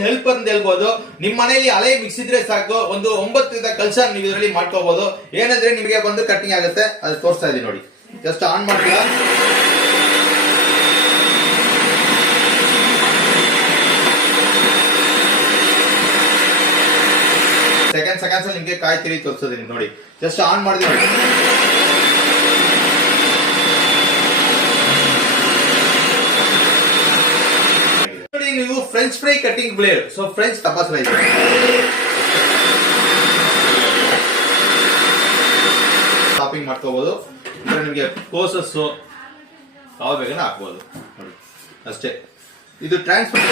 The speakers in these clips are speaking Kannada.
ಹೆಲ್ಪರ್ ಅಂತ ಹೇಳ್ಬೋದು. ನಿಮ್ ಮನೆಯಲ್ಲಿ ಹಳೆ ಮಿಕ್ಸಿ ಇದ್ರೆ ಸಾಕು, ಒಂದು 9 ಕೆಲಸ ನೀವು ಇದರಲ್ಲಿ ಮಾಡ್ಕೋಬಹುದು. ಏನಂದ್ರೆ ನಿಮಗೆ ಬಂದು ಕಟ್ಟಿಂಗ್ ಆಗುತ್ತೆ, ಅದು ತೋರಿಸ್ತಾ ಇದೀನಿ ನೋಡಿ. ಜಸ್ಟ್ ಆನ್ ಮಾಡ್ತೀರಾ, ಸೆಕೆಂಡ್ಸ್ ಅಲ್ಲಿ ನಿಮ್ಗೆ ಕಾಯಿ ತಿರಿ ತೋರಿಸೋದೀನಿ ನೋಡಿ. ಜಸ್ಟ್ ಆನ್ ಮಾಡಿದ್ವಿ ನೋಡಿ. ನೀವು French fry cutting blade, so French ತಪಾಸ್ ಶಾಪಿಂಗ್ ಮಾಡ್ಕೋಬಹುದು. ನಿಮಗೆ ಕೋಸಸ್ ಯಾವ ಬೇಗನ ಹಾಕ್ಬೋದು ನೋಡಿ, ಅಷ್ಟೇ. ಇದು ಟ್ರಾನ್ಸ್ಫರ್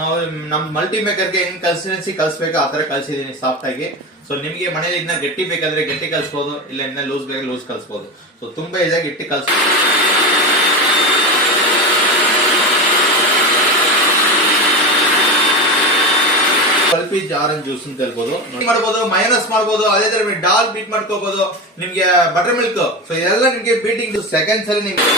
ನಾವು ನಮ್ ಮಲ್ಟಿ ಮೇಕರ್ಗೆ ಹೆಂಗ್ ಕನ್ಸಿಸ್ಟೆನ್ಸಿ ಕಲ್ಸ್ಬೇಕು ಆ ತರ ಕಲ್ಸಿದೀನಿ ಸಾಫ್ಟ್ ಆಗಿ. ಸೊ ನಿಮಗೆ ಮನೇಲಿ ಇನ್ನ ಗಟ್ಟಿ ಬೇಕಾದ್ರೆ ಗಟ್ಟಿ ಕಲ್ಸ್ಬೋದು, ಇಲ್ಲ ಇನ್ನ ಲೂಸ್ ಬೇಕಾದ್ರೆ ಲೂಸ್ ಕಲ್ಸ್ಬೋದು. ಸೊ ತುಂಬಾ ಈಸಿಯಾಗಿ ಗಟ್ಟಿ ಕಲ್ಸ್ಬೋದು. ಪಲ್ಪಿ ಆರೆಂಜ್ ಜ್ಯೂಸ್ ಅಂತ ಹೇಳ್ಬೋದು, ಮಾಡಬಹುದು, ಮೈನಸ್ ಮಾಡಬಹುದು. ಅದೇ ತರ ಡಾಲ್ ಬೀಟ್ ಮಾಡ್ಕೋಬಹುದು, ನಿಮ್ಗೆ ಬಟರ್ ಮಿಲ್ಕ್. ಸೊ ಇದೆಲ್ಲ ನಿಮ್ಗೆ ಬೀಟಿಂಗ್ ಸೆಕೆಂಡ್ಸ್ ಅಲ್ಲಿ ನಿಮ್ಗೆ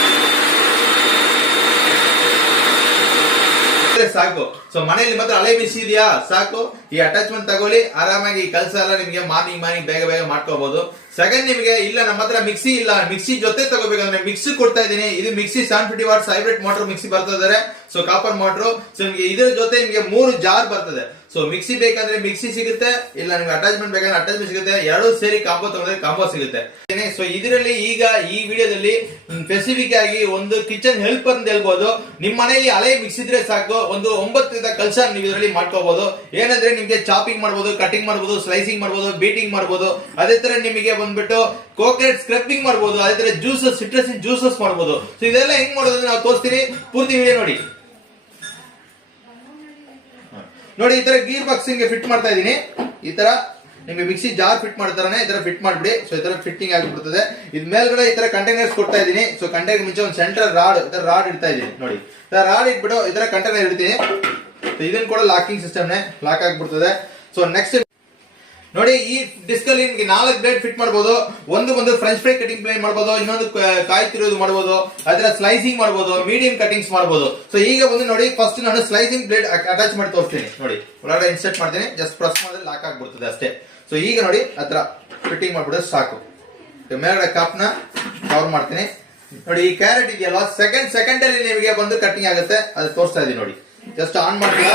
ಸಾಕು. ಸೊ ಮನೆಯಲ್ಲಿ ಮಾತ್ರ ಹಳೆ ಮಿಕ್ಸಿ ಇದೆಯಾ ಸಾಕು, ಈ ಅಟ್ಯಾಚ್ಮೆಂಟ್ ತಗೊಳ್ಳಿ, ಆರಾಮಾಗಿ ಈ ಕೆಲಸ ಎಲ್ಲ ನಿಮ್ಗೆ ಮಾರ್ನಿಂಗ್ ಬೇಗ ಮಾಡ್ಕೋಬಹುದು. ಸೆಕೆಂಡ್ ನಿಮಗೆ ಇಲ್ಲ ನಮ್ಮ ಹತ್ರ ಮಿಕ್ಸಿ ಇಲ್ಲ, ಮಿಕ್ಸಿ ಜೊತೆ ತಗೋಬೇಕಂದ್ರೆ ಮಿಕ್ಸಿ ಕೊಡ್ತಾ ಇದೀನಿ. ಇದು mixie 750 what's hybrid motor mixie ಬರ್ತಾ ಇದಾರೆ. So copper motor. ಸೊ ನಿಮ್ಗೆ ಇದರ ಜೊತೆ ನಿಮ್ಗೆ 3 ಜಾರ್ ಬರ್ತದೆ. ಸೊ ಮಿಕ್ಸಿ ಬೇಕಂದ್ರೆ ಮಿಕ್ಸಿ ಸಿಗುತ್ತೆ, ಇಲ್ಲ ನಿಮ್ಗೆ ಅಟ್ಯಾಚ್ಮೆಂಟ್ ಬೇಕಂದ್ರೆ ಅಟ್ಯಾಚ್ಮೆಂಟ್ ಸಿಗುತ್ತೆ. ಎರಡು ಸೇರಿ ಕಾಂಬೋ ತಗೊಂಡ್ರೆ ಕಾಂಬೋ ಸಿಗುತ್ತೆ. ಸೊ ಇದರಲ್ಲಿ ಈಗ ಈ ವಿಡಿಯೋದಲ್ಲಿ ಸ್ಪೆಸಿಫಿಕ್ ಆಗಿ ಒಂದು ಕಿಚನ್ ಹೆಲ್ಪರ್ ಅಂತ ಹೇಳ್ಬೋದು. ನಿಮ್ ಮನೆಯಲ್ಲಿ ಹಳೆ ಮಿಕ್ಸಿ ಇದ್ರೆ ಸಾಕು, ಒಂದು 9 ಕೆಲಸ ನೀವು ಇದರಲ್ಲಿ ಮಾಡ್ಕೋಬಹುದು. ಏನಂದ್ರೆ ನಿಮ್ಗೆ ಚಾಪಿಂಗ್ ಮಾಡಬಹುದು, ಕಟಿಂಗ್ ಮಾಡಬಹುದು, ಸ್ಲೈಸಿಂಗ್ ಮಾಡಬಹುದು, ಬೀಟಿಂಗ್ ಮಾಡಬಹುದು. ಅದೇ ತರ ನಿಮಗೆ ಬಂದ್ಬಿಟ್ಟು ಕೋಕೋನಟ್ ಸ್ಕ್ರಬ್ಬಿಂಗ್ ಮಾಡಬಹುದು. ಅದೇ ತರ ಜ್ಯೂಸಸ್, ಸಿಟ್ರಸ್ ಜ್ಯೂಸಸ್ ಮಾಡಬಹುದು. ಸೊ ಇದೆಲ್ಲ ಹೆಂಗ್ ಮಾಡೋದು ನಾವು ತೋರಿಸ್ತೀನಿ, ಪೂರ್ತಿ ವಿಡಿಯೋ ನೋಡಿ. ನೋಡಿ ಈ ತರ ಗೀರ್ ಬಾಕ್ಸಿಂಗ್ ಫಿಟ್ ಮಾಡ್ತಾ ಇದೀನಿ. ಈ ತರ ನಿಮಗೆ ಮಿಕ್ಸಿ ಜಾರ್ ಫಿಟ್ ಮಾಡ್ತಾನೆ ಈ ತರ ಫಿಟ್ ಮಾಡ್ಬಿಡಿ. ಸೊ ಈ ತರ ಫಿಟ್ಟಿಂಗ್ ಆಗಿಬಿಡ್ತದೆ. ಇದ್ ಮೇಲ್ಗಡೆ ಈ ತರ ಕಂಟೈನರ್ಸ್ ಕೊಡ್ತಾ ಇದೀನಿ. ಸೊ ಕಂಟೈನರ್ ಮುಂಚೆ ಒಂದು ಸೆಂಟ್ರಲ್ ರಾಡ್ ಇಡ್ತಾ ಇದೀನಿ ನೋಡಿ. ರಾಡ್ ಇಟ್ಬಿಟ್ಟು ಈ ತರ ಕಂಟೈನರ್ ಇಡ್ತೀನಿ. ಇದನ್ನ ಕೂಡ ಲಾಕಿಂಗ್ ಸಿಸ್ಟಮ್ ಲಾಕ್ ಆಗಿಬಿಡ್ತದೆ. ಸೊ ನೆಕ್ಸ್ಟ್ ನೋಡಿ, ಈ ಡಿಸ್ಕ್ ಅಲ್ಲಿ ನಿಮಗೆ 4 ಬ್ಲೇಡ್ ಫಿಟ್ ಮಾಡಬಹುದು. ಒಂದು ಫ್ರೆಂಚ್ ಫ್ರೈ ಕಟಿಂಗ್ ಬ್ಲೇಡ್ ಮಾಡಬಹುದು, ಇನ್ನೊಂದು ಕಾಯಿ ತಿರುವುದು ಮಾಡಬಹುದು, ಅದರ ಸ್ಲೈಸಿಂಗ್ ಮಾಡಬಹುದು, ಮೀಡಿಯಂ ಕಟಿಂಗ್ಸ್ ಮಾಡಬಹುದು. ಸೊ ಈಗ ಬಂದು ನೋಡಿ, ಫಸ್ಟ್ ನಾನು ಸ್ಲೈಸಿಂಗ್ ಬ್ಲೇಡ್ ಅಟ್ಯಾಚ್ ಮಾಡಿ ತೋರಿಸ್ತೀನಿ ನೋಡಿ. ಒಳಗಡೆ ಇನ್ಸರ್ಟ್ ಮಾಡ್ತೀನಿ, ಜಸ್ಟ್ ಪ್ರೆಸ್ ಮಾಡಿದ್ರೆ ಲಾಕ್ ಆಗ್ಬಿಡ್ತದೆ ಅಷ್ಟೇ. ಸೊ ಈಗ ನೋಡಿ ಹತ್ರ ಫಿಟ್ಟಿಂಗ್ ಮಾಡ್ಬಿಡೋದು ಸಾಕು. ಮೇಲ್ಗಡೆ ಕಾಪ್ನ ಕವರ್ ಮಾಡ್ತೀನಿ ನೋಡಿ. ಈ ಕ್ಯಾರೆಟ್ ಇದೆಯಲ್ಲ, ಸೆಕೆಂಡ್ ಅಲ್ಲಿ ನಿಮಗೆ ಬಂದು ಕಟಿಂಗ್ ಆಗುತ್ತೆ, ಅದು ತೋರಿಸ್ತಾ ಇದೀನಿ ನೋಡಿ. ಜಸ್ಟ್ ಆನ್ ಮಾಡ್ತೀರಾ,